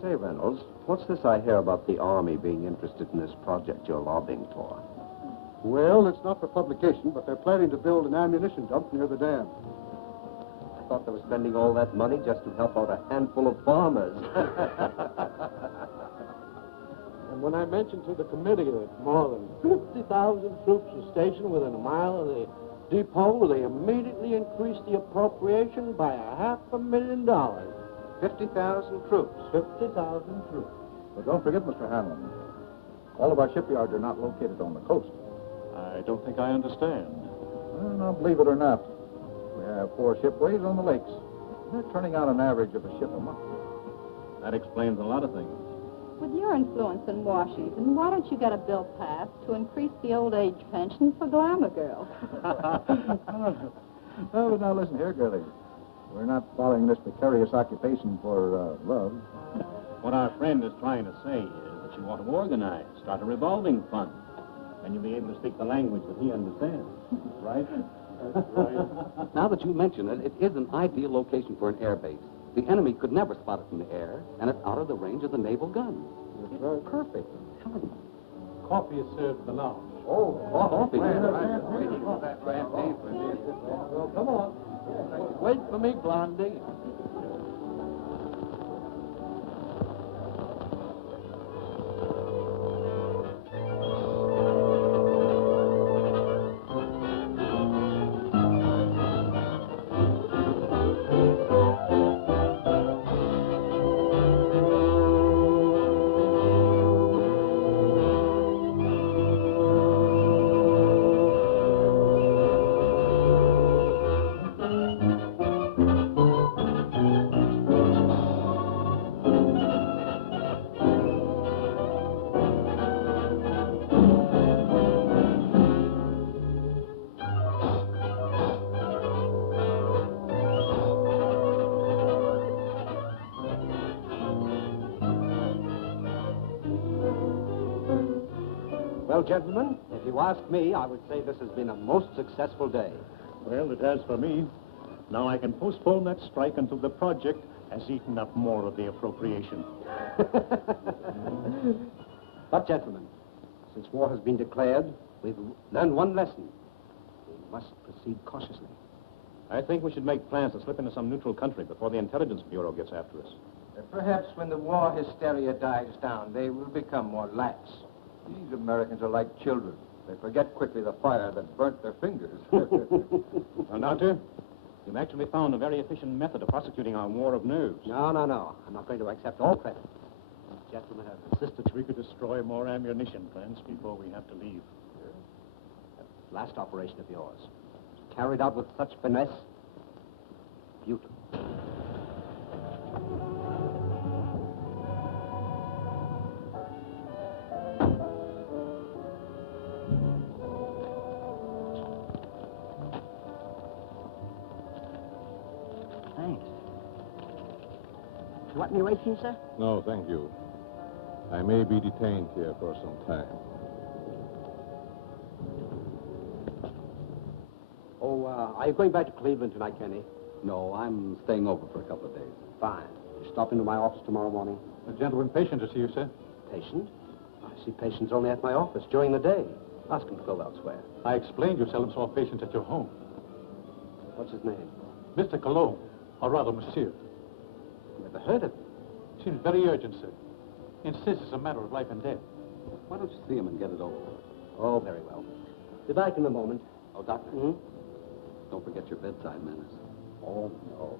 say, Reynolds, what's this I hear about the Army being interested in this project you're lobbying for? Well, it's not for publication, but they're planning to build an ammunition dump near the dam. I thought they were spending all that money just to help out a handful of farmers. And when I mentioned to the committee that more than 50,000 troops were stationed within a mile of the depot, they immediately increased the appropriation by $500,000. 50,000 troops. 50,000 troops. But don't forget, Mr. Hanlon, all of our shipyards are not located on the coast. I don't think I understand. Well, now, believe it or not, we have 4 shipways on the lakes. They're turning out an average of a ship a month. That explains a lot of things. With your influence in Washington, why don't you get a bill passed to increase the old age pension for glamour girls? Oh, now listen here, girlie. We're not following this precarious occupation for love. What our friend is trying to say is that you want to organize, start a revolving fund. And you'll be able to speak the language that he understands. Right? That's right. Now that you mention it, it is an ideal location for an air base. The enemy could never spot it from the air, and it's out of the range of the naval guns. That's right. Perfect. Tell him. Coffee is served below. Oh, coffee. Well, come on. Wait for me, Blondie. Well, gentlemen, if you ask me, I would say this has been a most successful day. Well, it has for me. Now I can postpone that strike until the project has eaten up more of the appropriation. But, gentlemen, since war has been declared, we've learned one lesson. We must proceed cautiously. I think we should make plans to slip into some neutral country before the Intelligence Bureau gets after us. Perhaps when the war hysteria dies down, they will become more lax. These Americans are like children. They forget quickly the fire that burnt their fingers. Now, Doctor, you've actually found a very efficient method of prosecuting our war of nerves. No. I'm not going to accept all credit. These gentlemen have insisted. We could destroy more ammunition plants before we have to leave. That last operation of yours, carried out with such finesse, beautiful. Thanks. You want any waiting, sir? No, thank you. I may be detained here for some time. Oh, are you going back to Cleveland tonight, Kenny? No, I'm staying over for a couple of days. Fine. You stop into my office tomorrow morning. A gentleman patient to see you, sir. Patient? I see patients only at my office during the day. Ask him to go elsewhere. I explained you seldom saw patients at your home. What's his name? Mr. Cologne, or rather, monsieur. Never heard of him. Seems very urgent, sir. Insists it's a matter of life and death. Why don't you see him and get it over with? Oh, very well. Be back in a moment. Oh, Doctor, don't forget your bedside manners. Oh, no.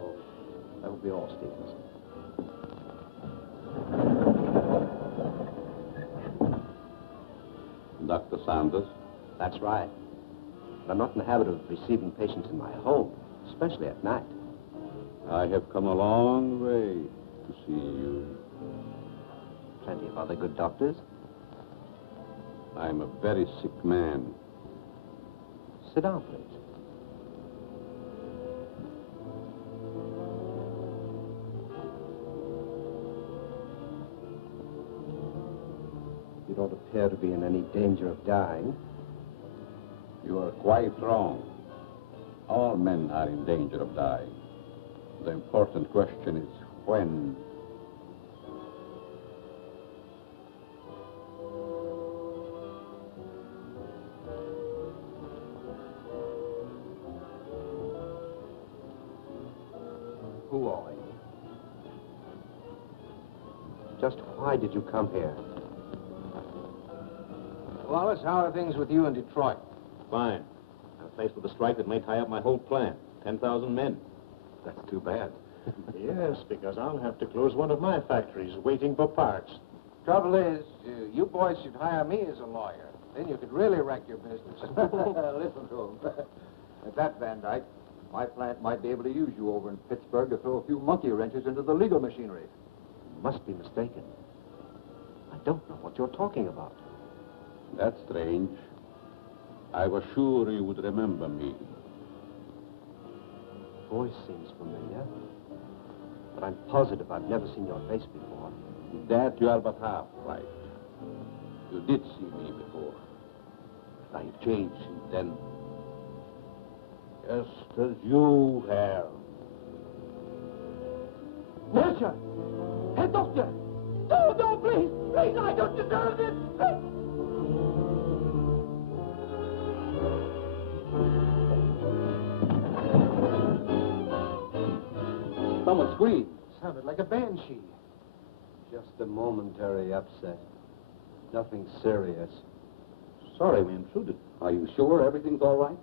Oh, that will be all, Stevens. Dr. Sanders? That's right. But I'm not in the habit of receiving patients in my home, especially at night. I have come a long way to see you. Plenty of other good doctors. I'm a very sick man. Sit down, please. You don't appear to be in any danger of dying. You are quite wrong. All men are in danger of dying. The important question is when. Who are you? Just why did you come here? Wallace, how are things with you in Detroit? Fine. I'm faced with a strike that may tie up my whole plant. 10,000 men. That's too bad. Yes, because I'll have to close one of my factories waiting for parts. Trouble is, you boys should hire me as a lawyer. Then you could really wreck your business. Listen to him. At that, Van Dyke, my plant might be able to use you over in Pittsburgh to throw a few monkey wrenches into the legal machinery. You must be mistaken. I don't know what you're talking about. That's strange. I was sure you would remember me. Voice seems familiar, but I'm positive I've never seen your face before. That you are but half right. You did see me before. But I've changed since then. Just as you have. Marcia! Herr Doctor! No, please! Please, I don't deserve this! Someone screamed. Sounded like a banshee. Just a momentary upset. Nothing serious. Sorry we intruded. Are you sure everything's all right?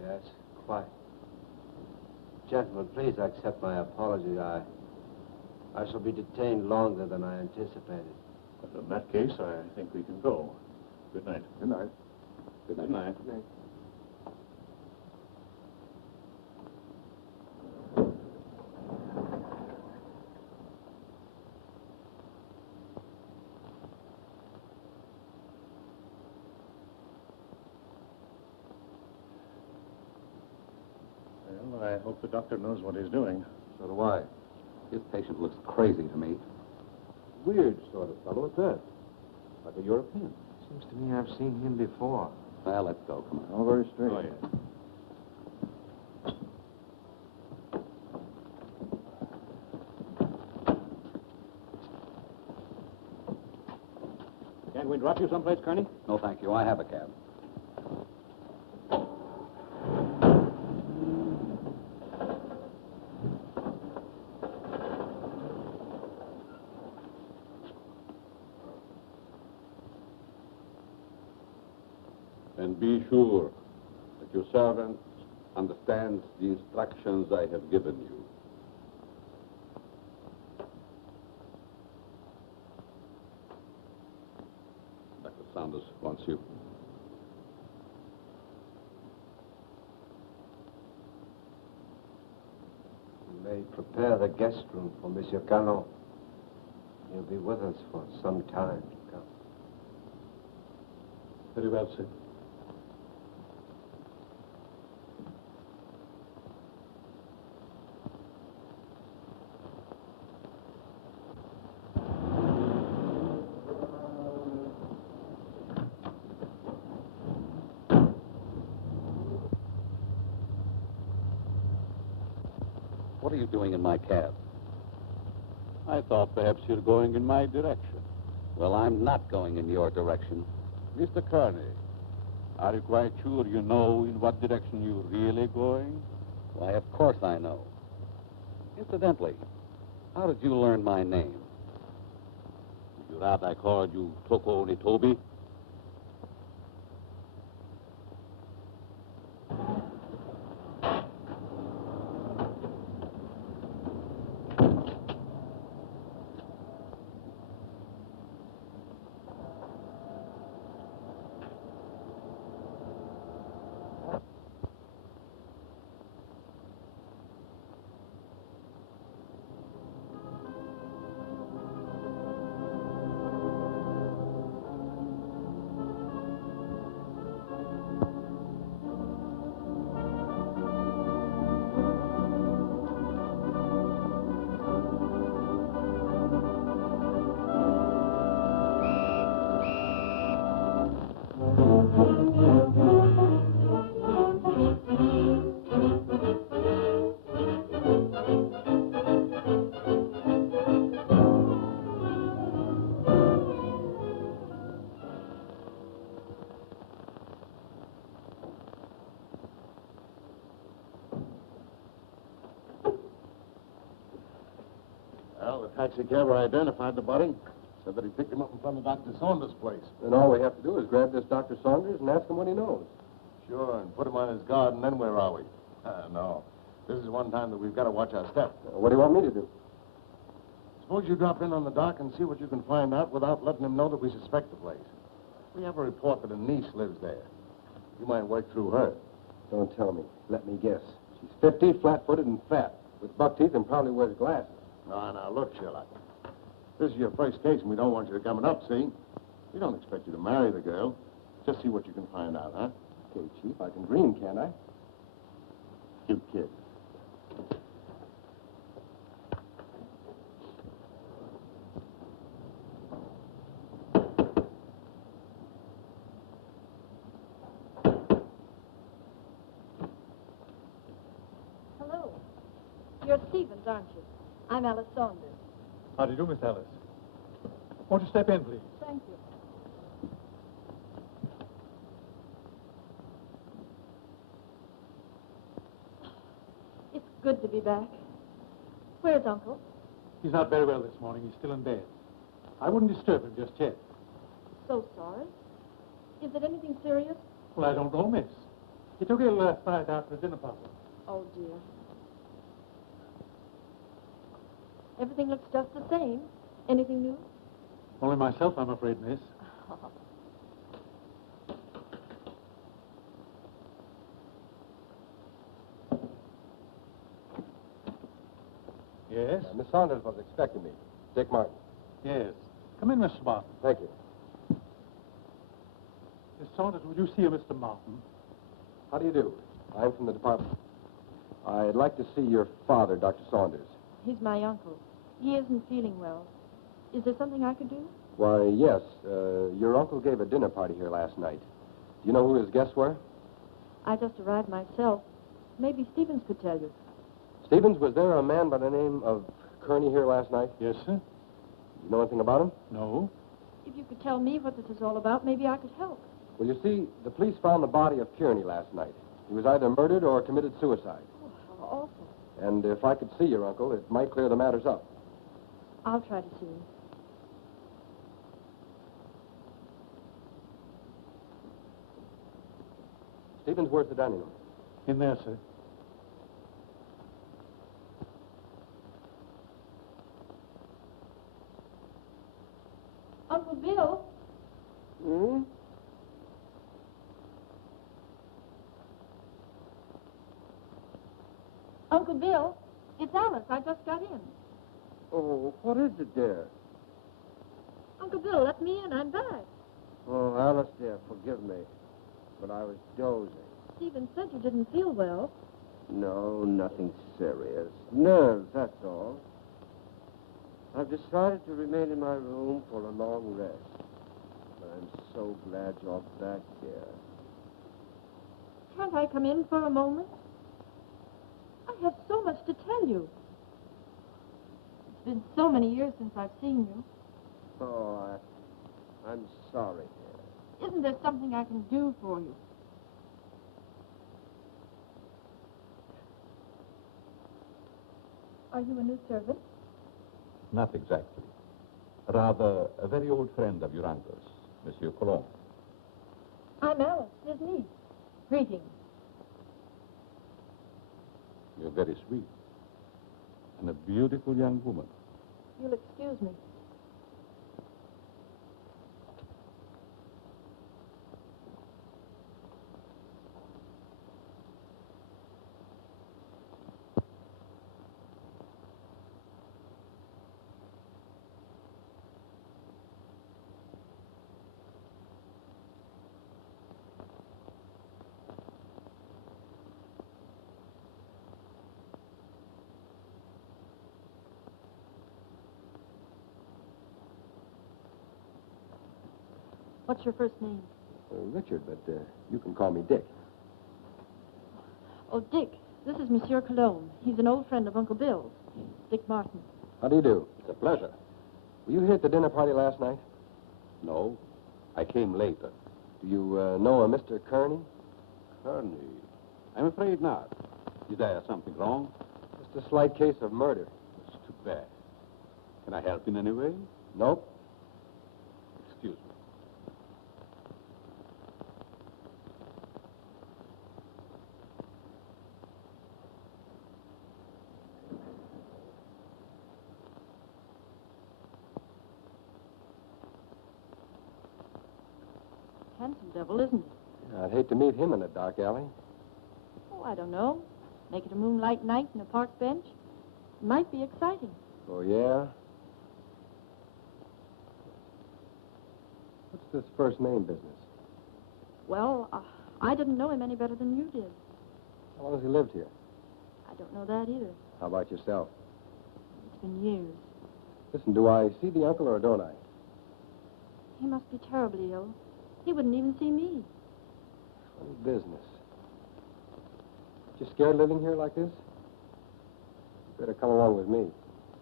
Yes, quite. Gentlemen, please accept my apology. I shall be detained longer than I anticipated. But in that case, I think we can go. Good night. Good night. Good night. Good night. Well, I hope the doctor knows what he's doing. So do I. This patient looks crazy to me. Weird sort of fellow at that. Like a European. Seems to me I've seen him before. Well, let's go. Come on. Oh, very strange. Oh, yeah. Can't we drop you someplace, Kearney? No, thank you. I have a cab. And be sure that your servant understands the instructions I have given you. Dr. Sanders wants you. You may prepare the guest room for Monsieur Canon. He'll be with us for some time to come. Very well, sir. What are you doing in my cab? I thought perhaps you're going in my direction. Well, I'm not going in your direction. Mr. Kearney, are you quite sure you know in what direction you're really going? Why, of course I know. Incidentally, how did you learn my name? Did you rather I called you Toko Nitobi? Well, the taxi cabber identified the body. Said that he picked him up in front of Dr. Saunders' place. Then all we have to do is grab this Dr. Saunders and ask him what he knows. Sure, and put him on his guard, and then where are we? No. This is one time that we've got to watch our step. What do you want me to do? Suppose you drop in on the dock and see what you can find out without letting him know that we suspect the place. We have a report that a niece lives there. You might work through her. Don't tell me. Let me guess. She's 50, flat-footed, and fat, with buck teeth and probably wears glasses. Now, look, Sherlock. This is your first case, and we don't want you to come it up, see? We don't expect you to marry the girl. Just see what you can find out, huh? Okay, Chief, I can dream, can't I? You kid. Hello. You're Stevens, aren't you? I'm Alice Saunders. How do you do, Miss Alice? Won't you step in, please? Thank you. It's good to be back. Where's Uncle? He's not very well this morning. He's still in bed. I wouldn't disturb him just yet. So sorry. Is it anything serious? Well, I don't know, miss. He took ill last night after a dinner party. Oh, dear. Everything looks just the same. Anything new? Only myself, I'm afraid, miss. Yes? Miss Saunders was expecting me. Dick Martin. Yes. Come in, Mr. Martin. Thank you. Miss Saunders, would you see a Mr. Martin? How do you do? I'm from the department. I'd like to see your father, Dr. Saunders. He's my uncle. He isn't feeling well. Is there something I could do? Why, yes. Your uncle gave a dinner party here last night. Do you know who his guests were? I just arrived myself. Maybe Stevens could tell you. Stevens, was there a man by the name of Kearney here last night? Yes, sir. You know anything about him? No. If you could tell me what this is all about, maybe I could help. Well, you see, the police found the body of Kearney last night. He was either murdered or committed suicide. Oh, how awful. And if I could see your uncle, it might clear the matters up. I'll try to see him. Stevens, where's the dining room? In there, sir. Uncle Bill? Hmm? Uncle Bill, it's Alice. I just got in. Oh, what is it, dear? Uncle Bill, let me in. I'm back. Oh, Alice, dear, forgive me. But I was dozing. Stephen said you didn't feel well. No, nothing serious. Nerves, that's all. I've decided to remain in my room for a long rest. But I'm so glad you're back, dear. Can't I come in for a moment? I have so much to tell you. It's been so many years since I've seen you. Oh, I'm sorry, dear. Isn't there something I can do for you? Are you a new servant? Not exactly. Rather, a very old friend of your uncle's, Monsieur Colomb. I'm Alice, his niece. Greetings. You're very sweet. And a beautiful young woman. You'll excuse me. What's your first name? Richard, but you can call me Dick. Oh, Dick. This is Monsieur Cologne. He's an old friend of Uncle Bill's. Dick Martin. How do you do? It's a pleasure. Were you here at the dinner party last night? No, I came later. Do you know a Mr. Kearney? Kearney? I'm afraid not. Is there something wrong? Just a slight case of murder. It's too bad. Can I help in any way? Nope. Excuse me. Handsome devil, isn't he? I'd hate to meet him in a dark alley. Oh, I don't know. Make it a moonlight night in a park bench. Might be exciting. Oh, yeah? What's this first name business? Well, I didn't know him any better than you did. How long has he lived here? I don't know that either. How about yourself? It's been years. Listen, do I see the uncle or don't I? He must be terribly ill. He wouldn't even see me. Funny business. You scared living here like this? You better come along with me.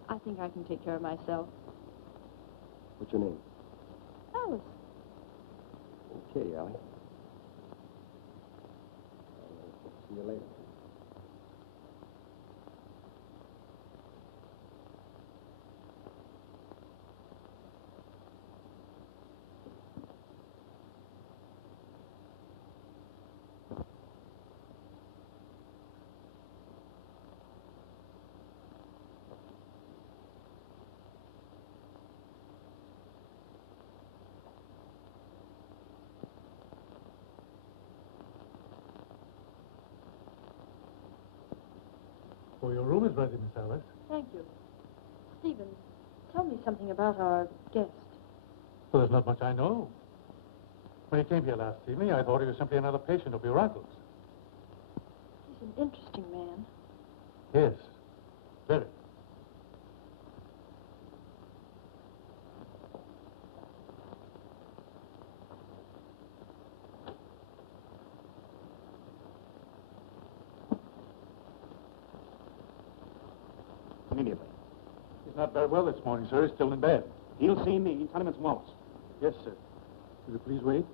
I think I can take care of myself. What's your name? Alice. Okay, Allie. See you later. Oh, your room is ready, Miss Alice. Thank you. Stephen, tell me something about our guest. Well, there's not much I know. When he came here last evening, I thought he was simply another patient of your uncle's. He's an interesting man. Yes, very. Immediately. He's not very well this morning, sir. He's still in bed. He'll see me. Tell him it's Wallace. Yes, sir. Will you please wait?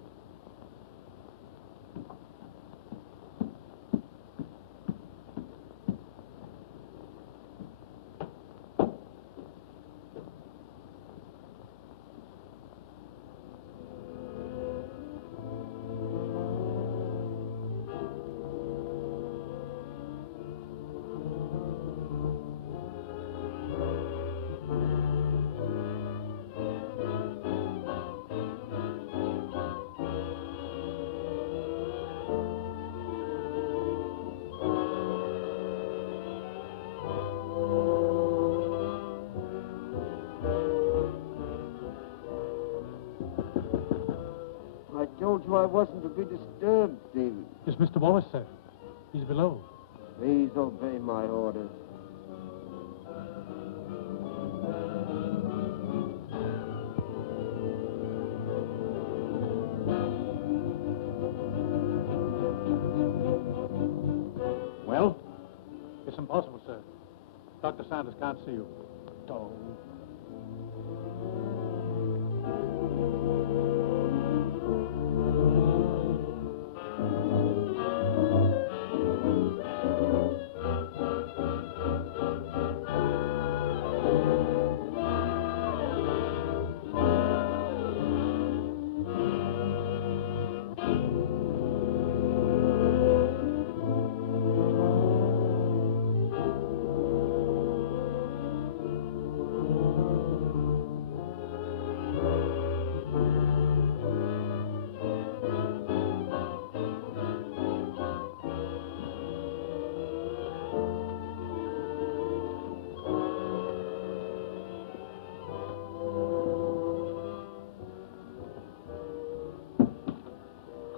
I told you I wasn't to be disturbed, Stephen. Is Mr. Wallace, sir? He's below. Please obey my orders. Well? It's impossible, sir. Dr. Sanders can't see you. Oh.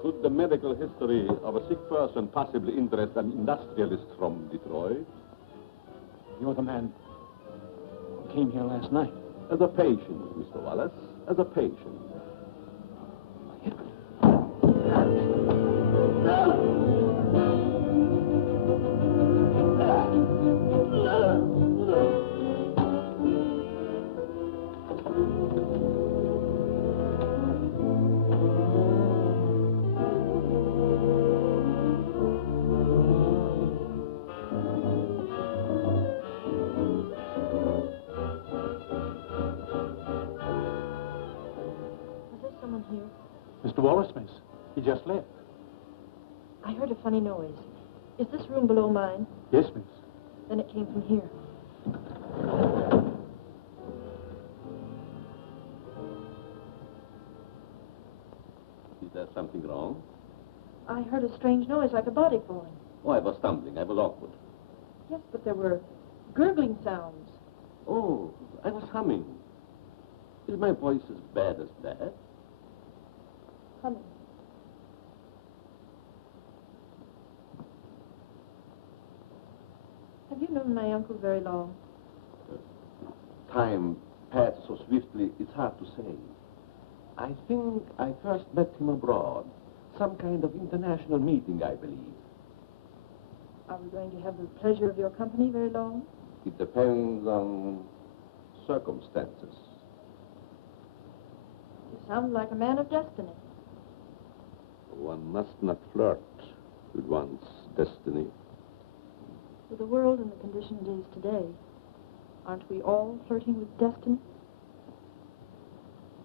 Could the medical history of a sick person possibly interest an industrialist from Detroit? You're the man who came here last night. As a patient, Mr. Wallace, as a patient. Mr. Wallace, miss. He just left. I heard a funny noise. Is this room below mine? Yes, miss. Then it came from here. Is there something wrong? I heard a strange noise like a body falling. Oh, I was stumbling. I was awkward. Yes, but there were gurgling sounds. Oh, I was humming. Is my voice as bad as that? Humming. Have you known my uncle very long? Time passed so swiftly, it's hard to say. I think I first met him abroad. Some kind of international meeting, I believe. Are we going to have the pleasure of your company very long? It depends on circumstances. You sound like a man of destiny. One must not flirt with one's destiny. With the world and the condition it is today, aren't we all flirting with destiny?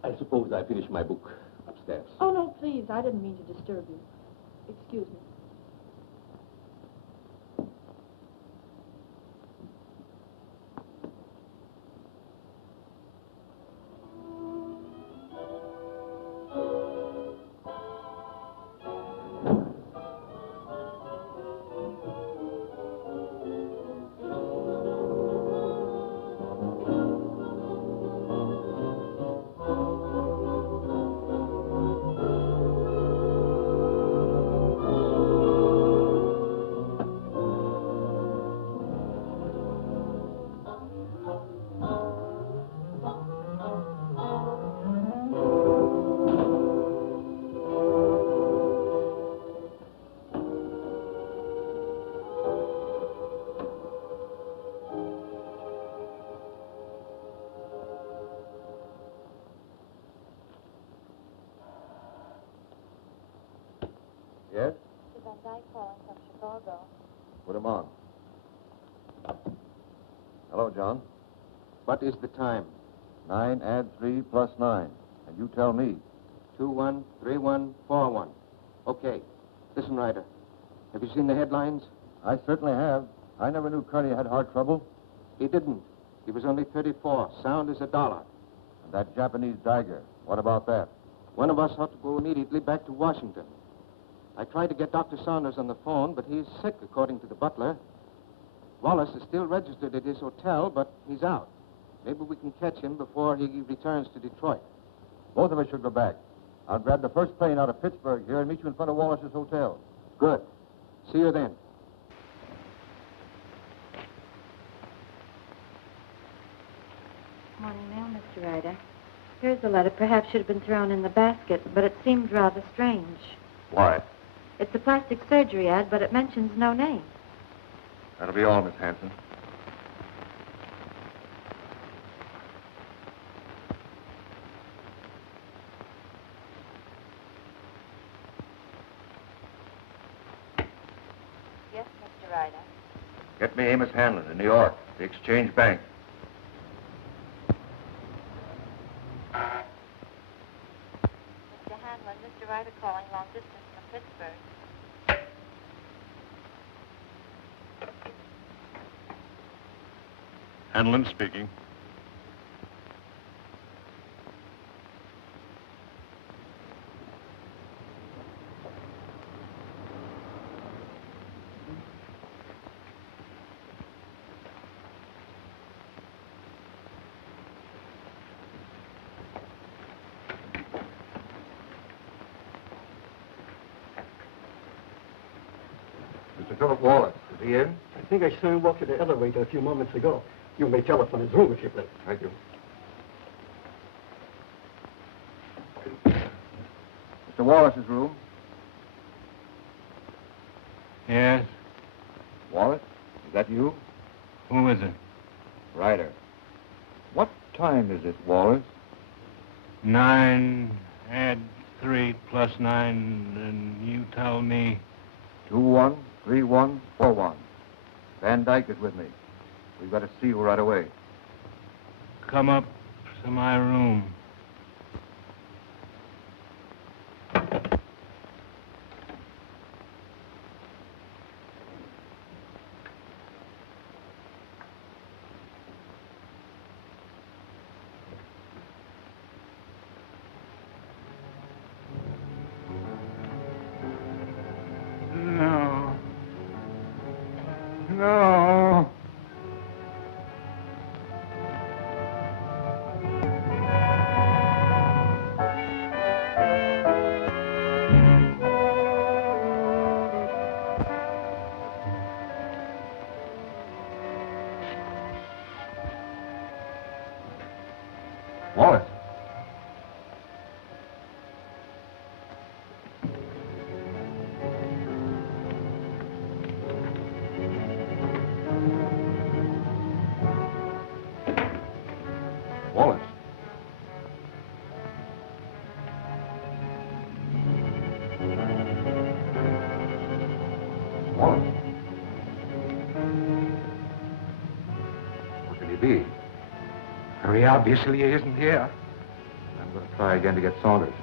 I suppose I finished my book upstairs. Oh, no, please. I didn't mean to disturb you. Excuse me. Yes? Mr. Van Dyke calling from Chicago. Put him on. Hello, John. What is the time? 9 add 3 plus 9. And you tell me. 213141. Okay. Listen, Ryder. Have you seen the headlines? I certainly have. I never knew Curly had heart trouble. He didn't. He was only 34. Sound as a dollar. And that Japanese Tiger. What about that? One of us ought to go immediately back to Washington. I tried to get Dr. Saunders on the phone, but he's sick, according to the butler. Wallace is still registered at his hotel, but he's out. Maybe we can catch him before he returns to Detroit. Both of us should go back. I'll grab the first plane out of Pittsburgh here and meet you in front of Wallace's hotel. Good. See you then. Morning mail, Mr. Ryder. Here's a letter. Perhaps should have been thrown in the basket, but it seemed rather strange. Why? It's a plastic surgery ad, but it mentions no name. That'll be all, Miss Hanson. Yes, Mr. Ryder. Get me Amos Hanlon in New York, the Exchange Bank. Mr. Hanlon, Mr. Ryder calling long distance from Pittsburgh. Hanlon speaking. Mr. Philip Wallace, is he in? I think I saw him walk to the elevator a few moments ago. You may telephone his room if you please. Thank you. Mr. Wallace's room. Yes? Wallace, is that you? Who is it? Ryder. What time is it, Wallace? 9, add 3 plus 9, and you tell me... 213141. Van Dyke is with me. We've got to see you right away. Come up to my room. Wallace. Wallace. Wallace. Where could he be? Very obviously he isn't here. I'm going to try again to get Saunders.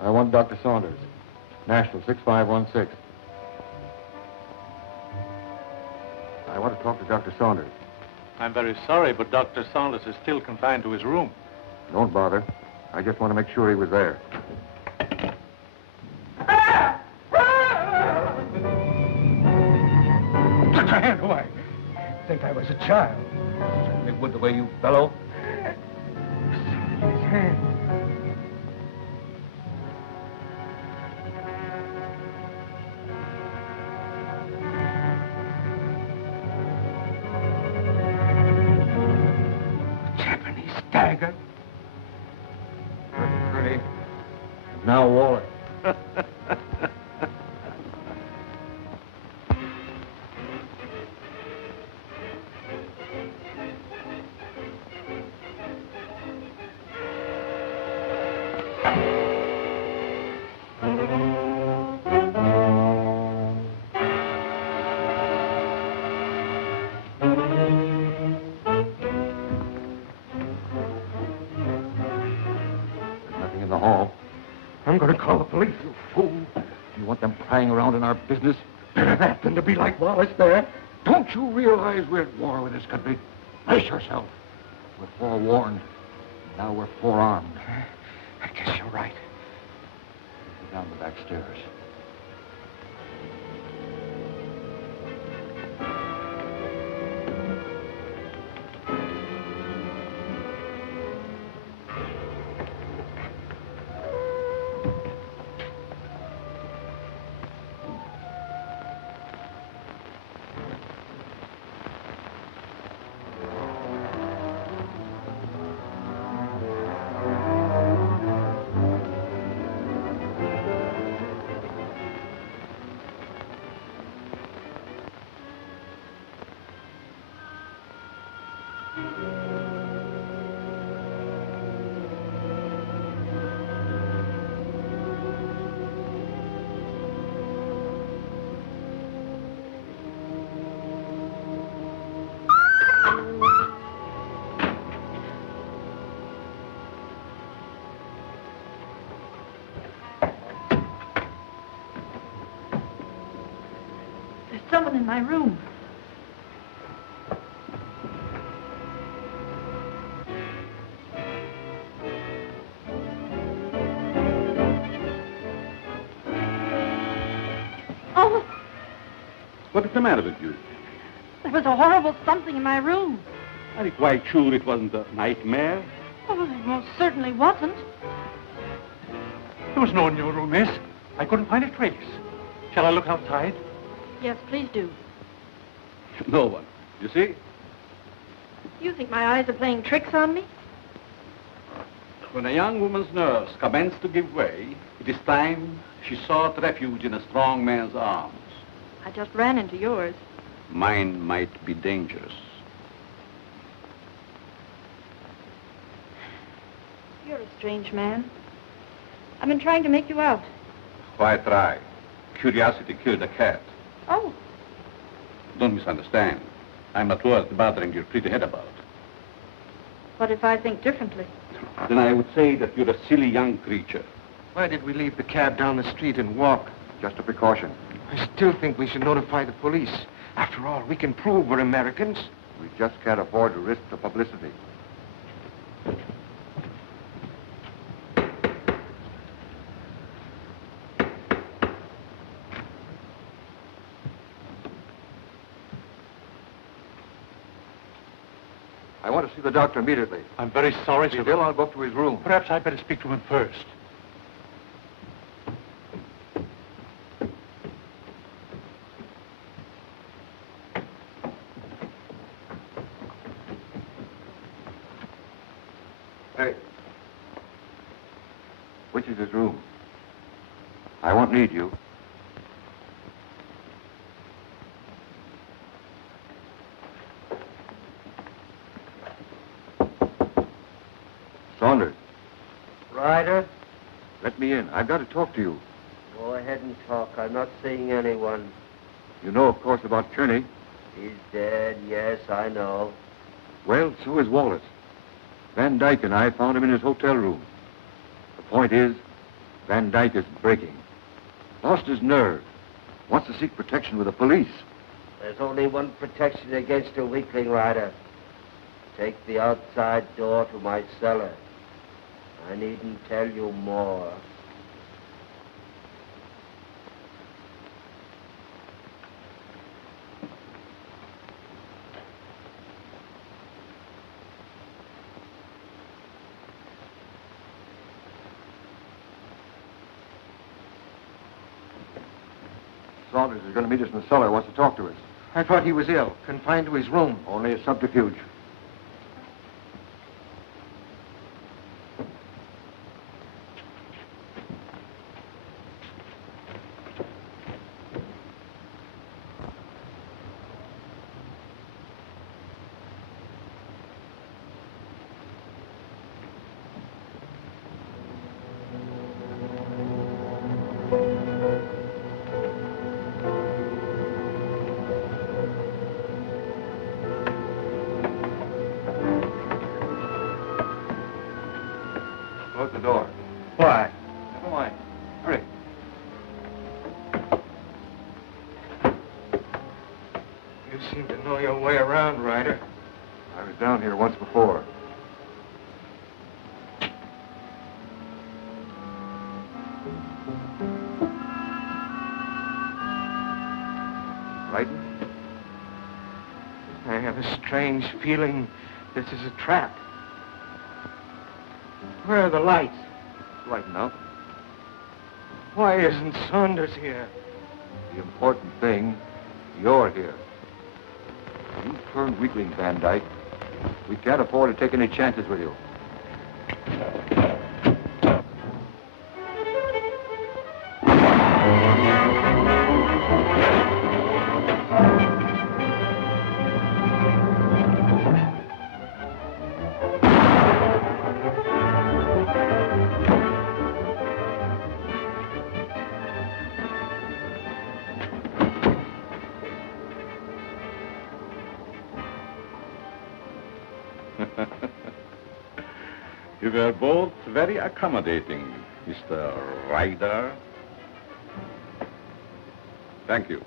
I want Dr. Saunders. National 6516. I want to talk to Dr. Saunders. I'm very sorry, but Dr. Saunders is still confined to his room. Don't bother. I just want to make sure he was there. Put your hand away. Think I was a child. It would the way you bellow. His hand. Japanese dagger. Pretty. Now Wallace. Nothing in the hall. I'm going to call the police, you fool. You want them prying around in our business? Better that than to be like Wallace there. Don't you realize we're at war with this country? Brace yourself. We're forewarned. Now we're forearmed. I guess you're right. Go down the back stairs. There's someone in my room. Oh, What is the matter with you? there was a horrible something in my room. Are you quite sure it wasn't a nightmare? Oh, it most certainly wasn't. There was no one in your room, miss. I couldn't find a trace. Shall I look outside? Yes, please do. No one. You see? You think my eyes are playing tricks on me? When a young woman's nerves commence to give way, it is time she sought refuge in a strong man's arms. I just ran into yours. Mine might be dangerous. You're a strange man. I've been trying to make you out. Why try? Curiosity killed a cat. Oh, Don't misunderstand. I'm not worth bothering your pretty head about. what if I think differently? Then I would say that you're a silly young creature. Why did we leave the cab down the street and walk? Just a precaution. I still think we should notify the police. After all, we can prove we're Americans. We just can't afford to risk the publicity. I want to see the doctor immediately. I'm very sorry, He's sir. ill, I'll go up to his room. Perhaps I'd better speak to him first. Hey. Which is his room? I won't need you. Saunders. Ryder, Let me in. I've got to talk to you. go ahead and talk. I'm not seeing anyone. You know, of course, about Kearney. He's dead, yes, I know. Well, so is Wallace. Van Dyke and I found him in his hotel room. The point is, Van Dyke is breaking. Lost his nerve. Wants to seek protection with the police. There's only one protection against a weakling, Ryder. Take the outside door to my cellar. I needn't tell you more. Saunders is going to meet us in the cellar. Wants to talk to us. I thought he was ill, confined to his room. Only a subterfuge. Close the door. Why? Never mind. Hurry. You seem to know your way around, Ryder. I was down here once before. Frightened? I have a strange feeling this is a trap. Where are the lights? Lighten up. Why isn't Saunders here? The important thing, you're here. You turned weakling, Van Dyke. We can't afford to take any chances with you. You were both very accommodating, Mr. Ryder. Thank you.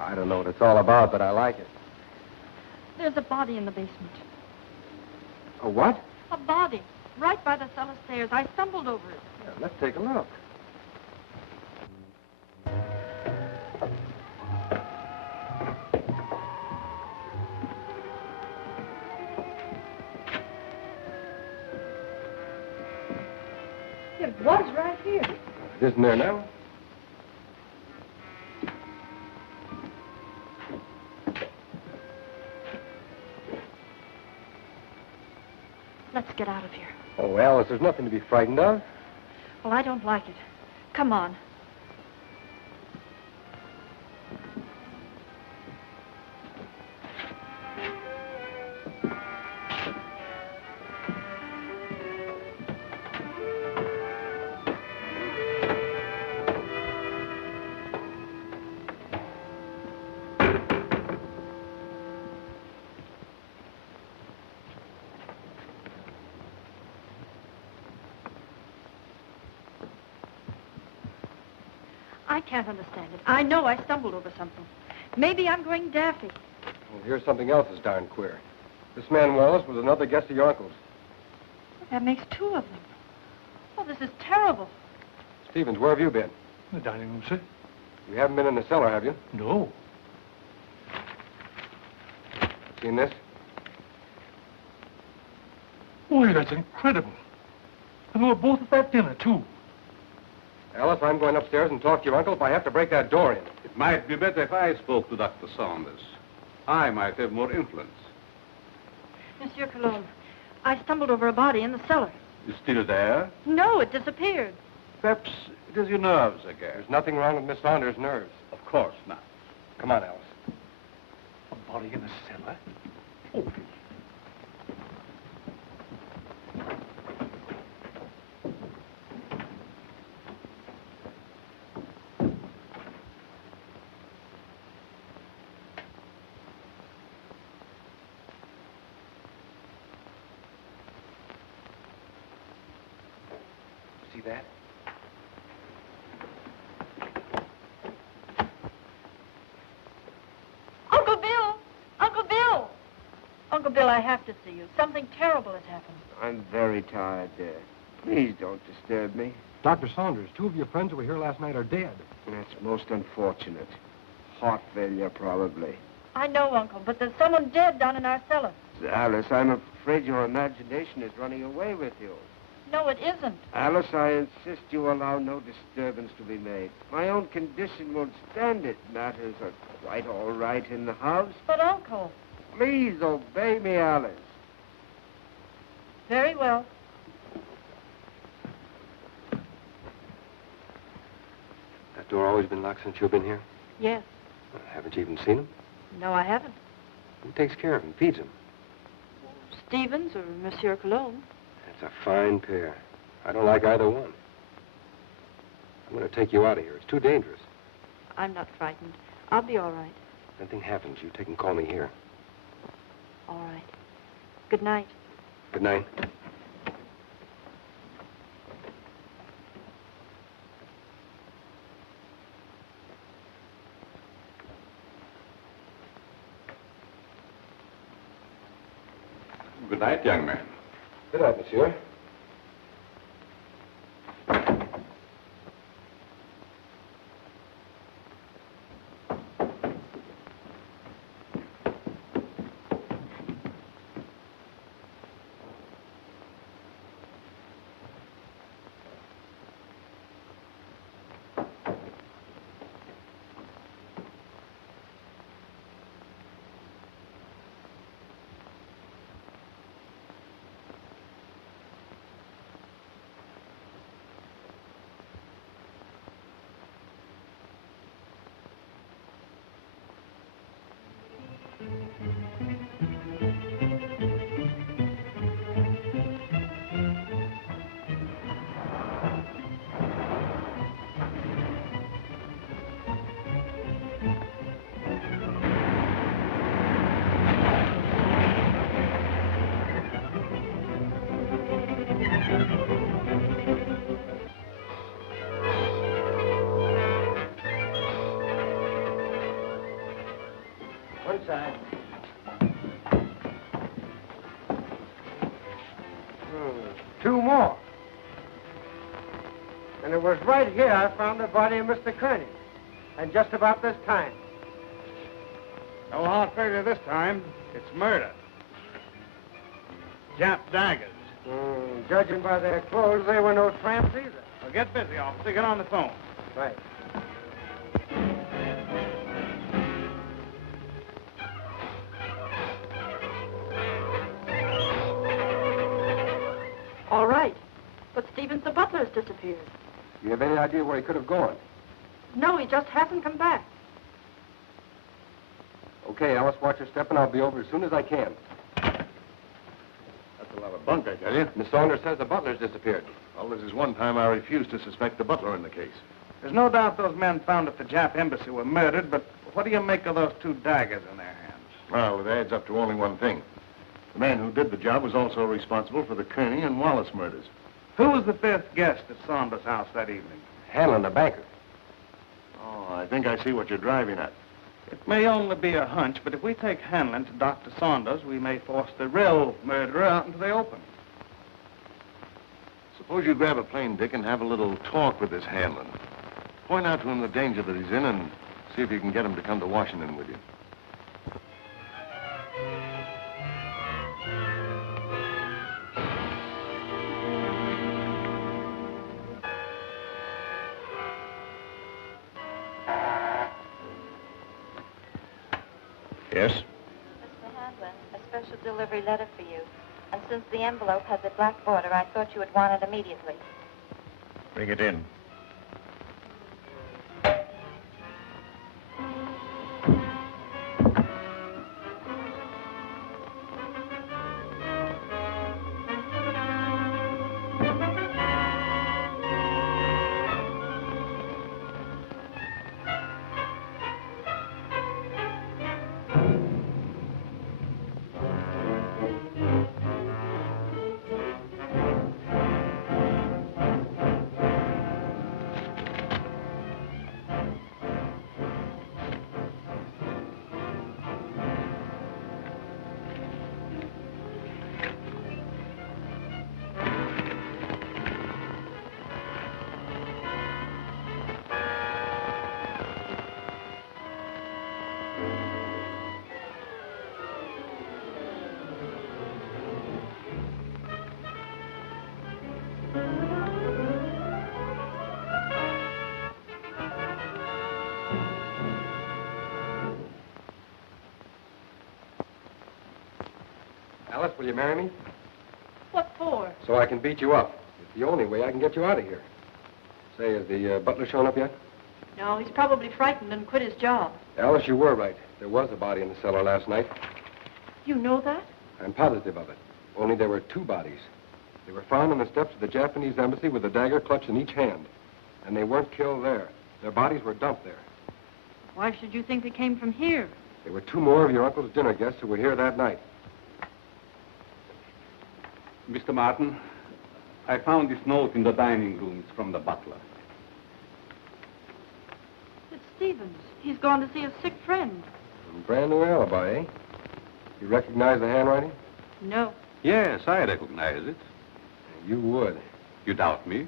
I don't know what it's all about, but I like it. There's a body in the basement. A what? A body. Right by the cellar stairs. I stumbled over it. Yeah, let's take a look. It was right here. It isn't there now? Let's get out of here. Oh, Alice, there's nothing to be frightened of. Well, I don't like it. Come on. I can't understand it. I know I stumbled over something. Maybe I'm going daffy. Well, here's something else that's darn queer. This man Wallace was another guest of your uncle's. That makes two of them. Oh, this is terrible. Stevens, where have you been? The dining room, sir. You haven't been in the cellar, have you? No. Seen this? Boy, that's incredible. And they were both at that dinner, too. Alice, I'm going upstairs and talk to your uncle if I have to break that door in. It might be better if I spoke to Dr. Saunders. I might have more influence. Monsieur Cologne, I stumbled over a body in the cellar. Is still there? No, it disappeared. Perhaps it is your nerves again. There's nothing wrong with Miss Saunders' nerves. Of course not. Come on, Alice. A body in the cellar? Oh. See that? Uncle Bill! Uncle Bill! Uncle Bill, I have to see you. Something terrible has happened. I'm very tired, dear. Please don't disturb me. Dr. Saunders, two of your friends who were here last night are dead. That's most unfortunate. Heart failure, probably. I know, Uncle, but there's someone dead down in our cellar. Alice, I'm afraid your imagination is running away with you. No, it isn't. Alice, I insist you allow no disturbance to be made. My own condition won't stand it. Matters are quite all right in the house. But, Uncle... Please obey me, Alice. Very well. That door always been locked since you've been here? Yes. Haven't you even seen him? No, I haven't. Who takes care of him, feeds him? Stevens or Monsieur Cologne. That's a fine pair. I don't like either one. I'm going to take you out of here. It's too dangerous. I'm not frightened. I'll be all right. If anything happens, you take and call me here. All right. Good night. Good night. Good night, young man. Good night, monsieur. One side. Two more. And it was right here I found the body of Mr. Kearney. And just about this time. No heart failure this time. It's murder. Jap daggers. Judging by their clothes, they were no tramps either. Well, get busy, officer. Get on the phone. Right. All right. But Stevens, the butler, has disappeared. You have any idea where he could have gone? No, he just hasn't come back. Okay, Alice, watch your step, and I'll be over as soon as I can. That's a lot of bunk, I tell you. Miss Saunders says the butler's disappeared. Well, this is one time I refused to suspect the butler in the case. There's no doubt those men found at the Jap embassy were murdered, but what do you make of those two daggers in their hands? Well, it adds up to only one thing. The man who did the job was also responsible for the Kearney and Wallace murders. Who was the fifth guest at Saunders' house that evening? Hanlon, the banker. Oh, I think I see what you're driving at. It may only be a hunch, but if we take Hanlon to Dr. Saunders, we may force the real murderer out into the open. Suppose you grab a plane, Dick, and have a little talk with this Hanlon. Point out to him the danger that he's in and see if you can get him to come to Washington with you. Yes? Mr. Hanlon, a special delivery letter for you. And since the envelope has a black border, I thought you would want it immediately. Bring it in. Alice, will you marry me? What for? So I can beat you up. It's the only way I can get you out of here. Say, has the butler shown up yet? No, he's probably frightened and quit his job. Alice, you were right. There was a body in the cellar last night. You know that? I'm positive of it. Only there were two bodies. They were found on the steps of the Japanese embassy with a dagger clutched in each hand. And they weren't killed there. Their bodies were dumped there. Why should you think they came from here? There were two more of your uncle's dinner guests who were here that night. Mr. Martin, I found this note in the dining room. It's from the butler. It's Stevens. He's gone to see a sick friend. Brand new alibi, eh? You recognize the handwriting? No. Yes, I recognize it. You would. You doubt me?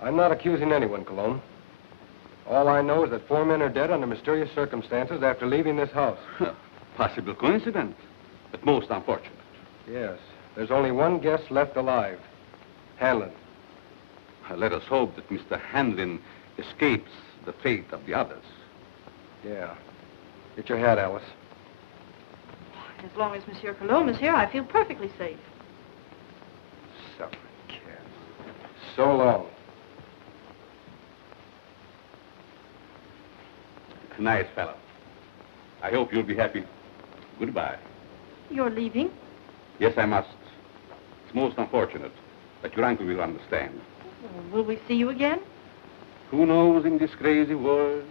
I'm not accusing anyone, Cologne. All I know is that 4 men are dead under mysterious circumstances after leaving this house. Possible coincidence, but most unfortunate. Yes. There's only one guest left alive. Hanlon. Let us hope that Mr. Hanlon escapes the fate of the others. Yeah. Get your hat, Alice. As long as Monsieur Cologne is here, I feel perfectly safe. Suffering cat. So long. Nice fellow. I hope you'll be happy. Goodbye. You're leaving? Yes, I must. It's most unfortunate, but your uncle will understand. Will we see you again? Who knows in this crazy world?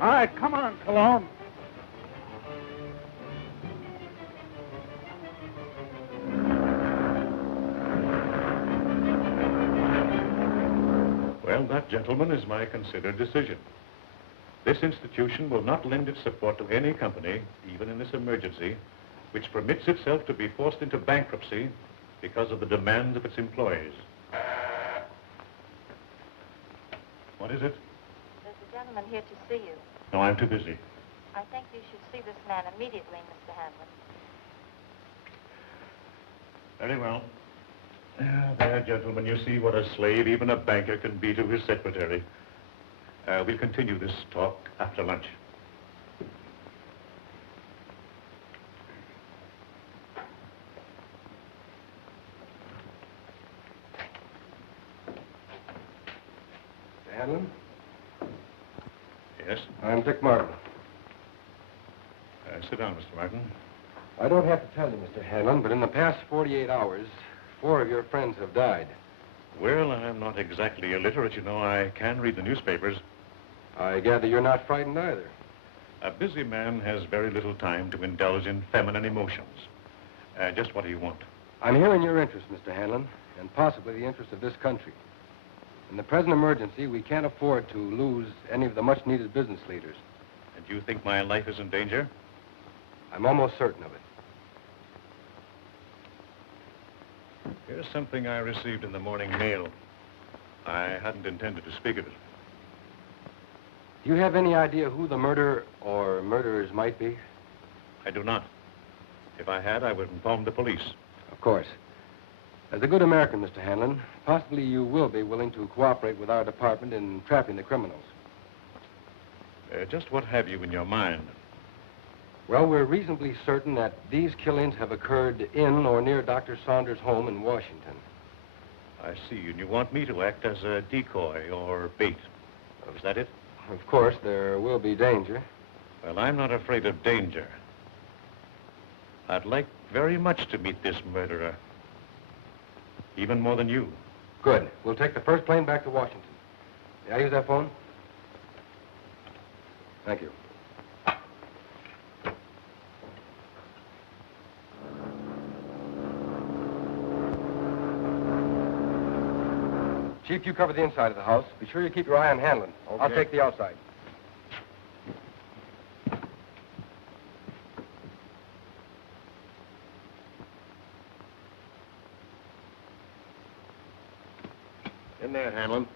All right, come on, Cologne. Well, that, gentlemen, is my considered decision. This institution will not lend its support to any company, even in this emergency, which permits itself to be forced into bankruptcy because of the demands of its employees. What is it? There's a gentleman here to see you. No, I'm too busy. I think you should see this man immediately, Mr. Hanlon. Very well. There, gentlemen, you see what a slave even a banker can be to his secretary. We'll continue this talk after lunch. Hanlon? Yes? I'm Dick Martin. Sit down, Mr. Martin. I don't have to tell you, Mr. Hanlon, but in the past 48 hours, 4 of your friends have died. Well, I'm not exactly illiterate, you know. I can read the newspapers. I gather you're not frightened either. A busy man has very little time to indulge in feminine emotions. Just what do you want? I'm here in your interest, Mr. Hanlon, and possibly the interest of this country. In the present emergency, we can't afford to lose any of the much-needed business leaders. And you think my life is in danger? I'm almost certain of it. Here's something I received in the morning mail. I hadn't intended to speak of it. Do you have any idea who the murderer or murderers might be? I do not. If I had, I would inform the police. Of course. As a good American, Mr. Hanlon, possibly you will be willing to cooperate with our department in trapping the criminals. Just what have you in your mind? Well, we're reasonably certain that these killings have occurred in or near Dr. Saunders' home in Washington. I see, and you want me to act as a decoy or bait. Is that it? Of course, there will be danger. Well, I'm not afraid of danger. I'd like very much to meet this murderer. Even more than you. Good. We'll take the first plane back to Washington. May I use that phone? Thank you. Chief, you cover the inside of the house. Be sure you keep your eye on Hanlon. Okay. I'll take the outside. In there, Hanlon.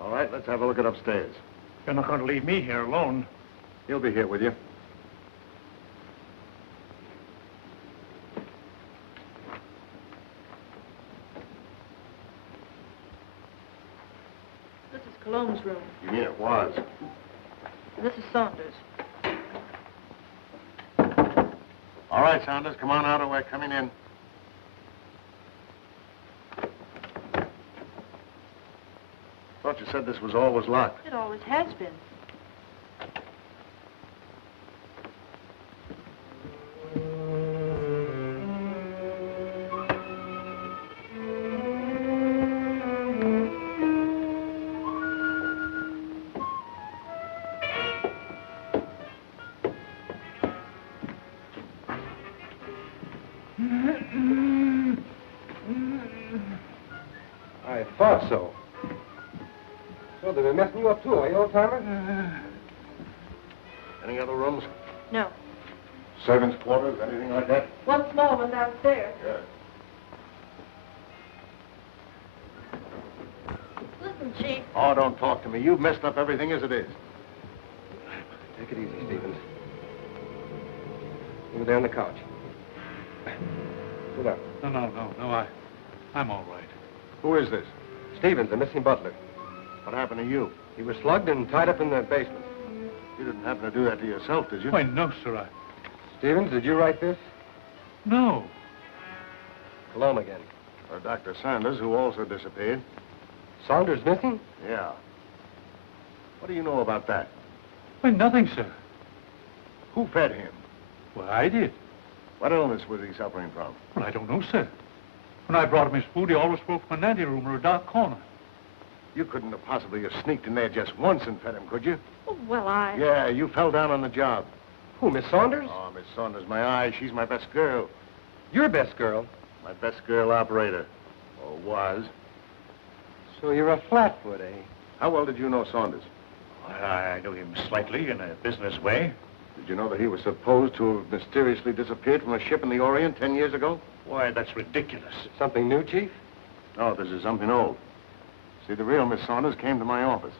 All right, let's have a look at upstairs. You're not going to leave me here alone. He'll be here with you. This is Cologne's room. You mean it was? This is Saunders. All right, Saunders, come on out or we're coming in. Thought you said this was always locked. It always has been. I thought so. So they've been messing you up too, are you, old-timer? Any other rooms? No. Servants' quarters, anything like that? One small one downstairs. Good. Listen, Chief. Oh, don't talk to me. You've messed up everything as it is. Take it easy, Stevens. Over there on the couch. Sit up. No, I'm all right. Who is this? Stevens, the missing butler. What happened to you? He was slugged and tied up in the basement. You didn't happen to do that to yourself, did you? Why, no, sir, Stevens, did you write this? No. Cologne again. Or Dr. Saunders, who also disappeared. Saunders missing? Yeah. What do you know about that? Why, nothing, sir. Who fed him? Well, I did. What illness was he suffering from? Well, I don't know, sir. When I brought him his food, he always spoke from an anteroom or a dark corner. You couldn't have possibly have sneaked in there just once and fed him, could you? Oh, well, I... Yeah, you fell down on the job. Who, Miss Saunders? Oh, Miss Saunders, my eye. She's my best girl. Your best girl? My best girl operator. Or was. So you're a flatfoot, eh? How well did you know Saunders? I knew him slightly in a business way. Did you know that he was supposed to have mysteriously disappeared from a ship in the Orient 10 years ago? Why, that's ridiculous. Something new, Chief? No, this is something old. See, the real Miss Saunders came to my office.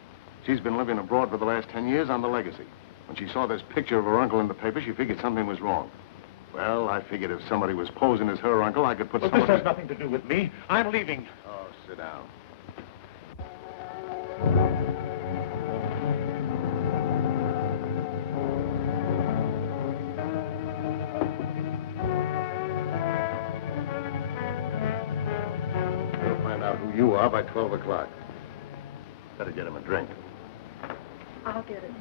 She's been living abroad for the last 10 years on the legacy. When she saw this picture of her uncle in the paper, she figured something was wrong. Well, I figured if somebody was posing as her uncle, I could put But some this of has nothing to do with me. I'm leaving. Oh, sit down. We'll find out who you are by 12 o'clock. Better get him a drink. I'll get it.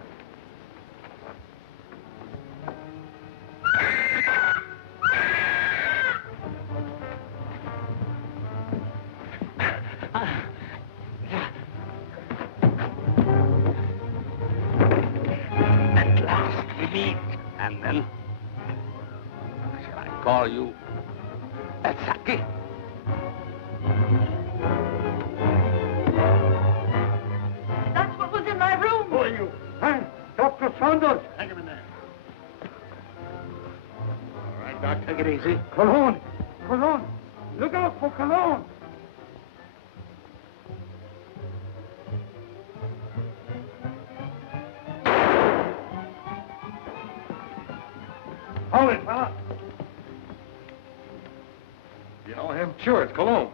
At last we meet. And then, shall I call you Saki? That's what was in my room. Who are you? Huh? Dr. Saunders. Hang him in there. All right, Doc, take it easy. Cologne. Cologne. Look out for Cologne. Hold it, fella. You know him? Sure, it's Cologne.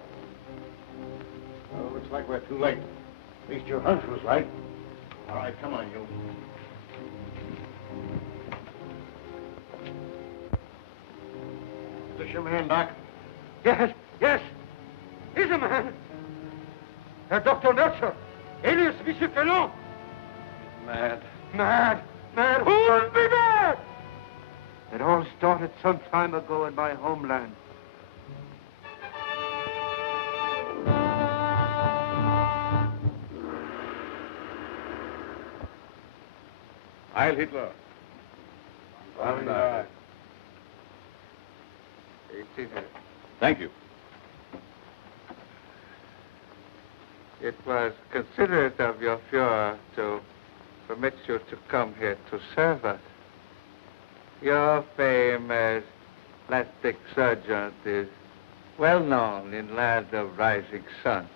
Well, looks like we're too late. At least your hunch was right. All right, come on, you. Is this your man, Doc? Yes, yes. He's a man. Dr. Nelson, alias Monsieur Cologne. Mad. Mad, mad. Who would be mad? It all started some time ago in my homeland. Heil Hitler. Thank you. It was considerate of your Fuhrer to permit you to come here to serve us. Your fame as plastic surgeon is well known in land of rising sun.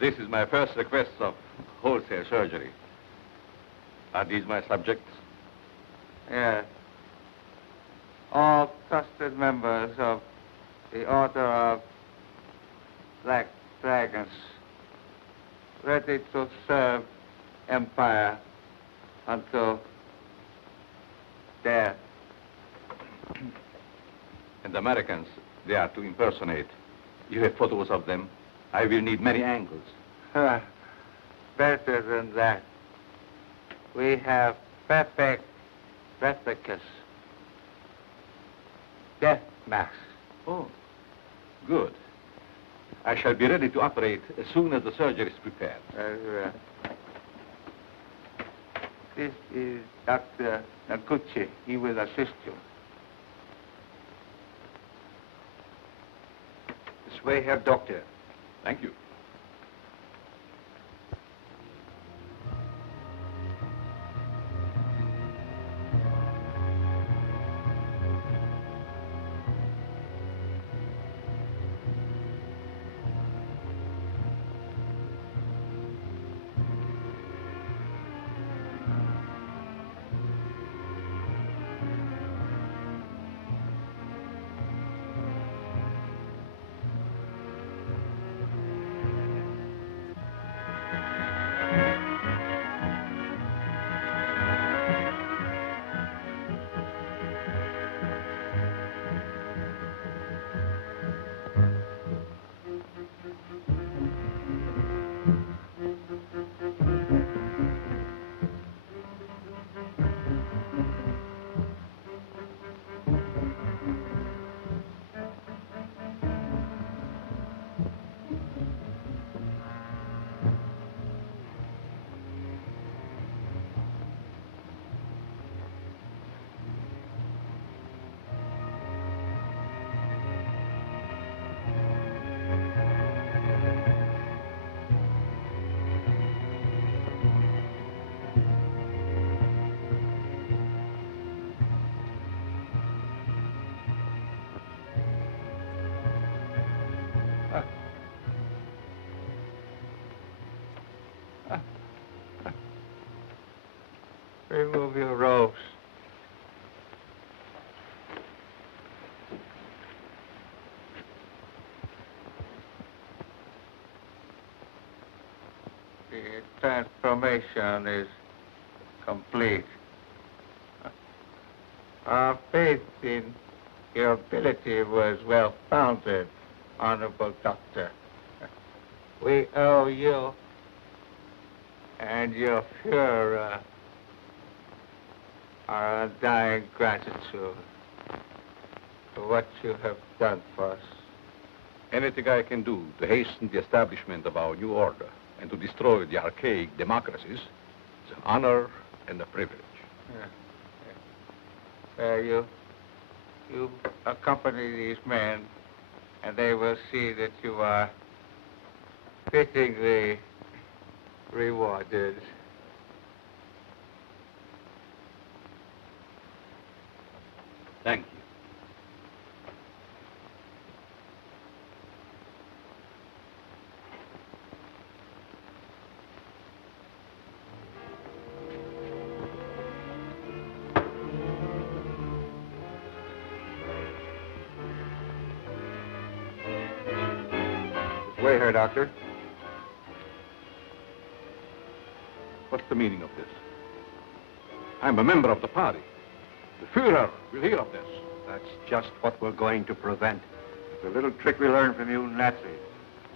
This is my first request of wholesale surgery. Are these my subjects? Yes. All trusted members of the Order of Black Dragons, ready to serve Empire until death. And Americans, they are to impersonate. You have photos of them. I will need many angles. Better than that. We have perfect replicas. Death masks. Oh, good. I shall be ready to operate as soon as the surgery is prepared. This is Dr. Nakuchi. He will assist you. This way, Herr Doctor. Thank you. Remove your robes. The transformation is complete. Our faith in your ability was well founded, Honorable Doctor. We owe you and your Fuhrer our undying gratitude for what you have done for us. Anything I can do to hasten the establishment of our new order and to destroy the archaic democracies is an honor and a privilege. You accompany these men, and they will see that you are fittingly rewarded. Thank you. Wait here, Doctor. What's the meaning of this? I'm a member of the party. The Fuhrer will hear of this. That's just what we're going to prevent. It's a little trick we learned from you Nazis.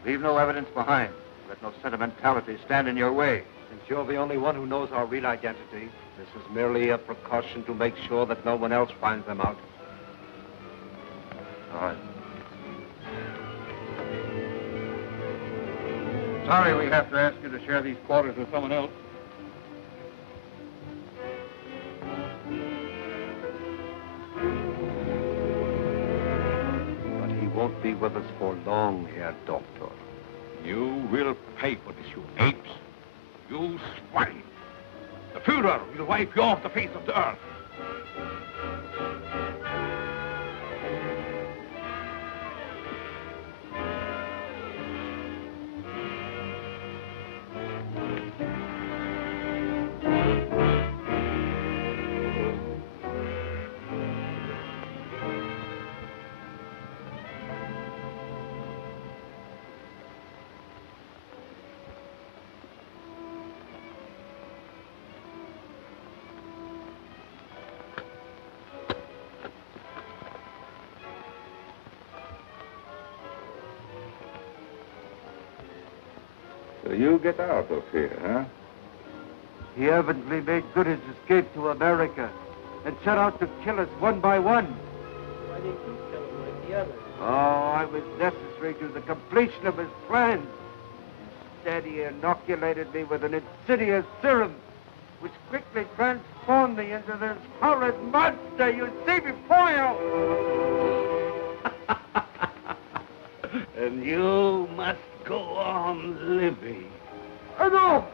Leave no evidence behind. Let no sentimentality stand in your way. Since you're the only one who knows our real identity, this is merely a precaution to make sure that no one else finds them out. All right. Sorry we have to ask you to share these quarters with someone else. But he won't be with us for long, Herr Doctor. You will pay for this, you apes. You swine. The Fuhrer will wipe you off the face of the earth. So you get out of here, huh? He evidently made good his escape to America and set out to kill us one by one. Why didn't you kill him like the others? Oh, I was necessary to the completion of his plan. Instead, he inoculated me with an insidious serum, which quickly transformed me into this horrid monster you see before you. And you must go on living. No!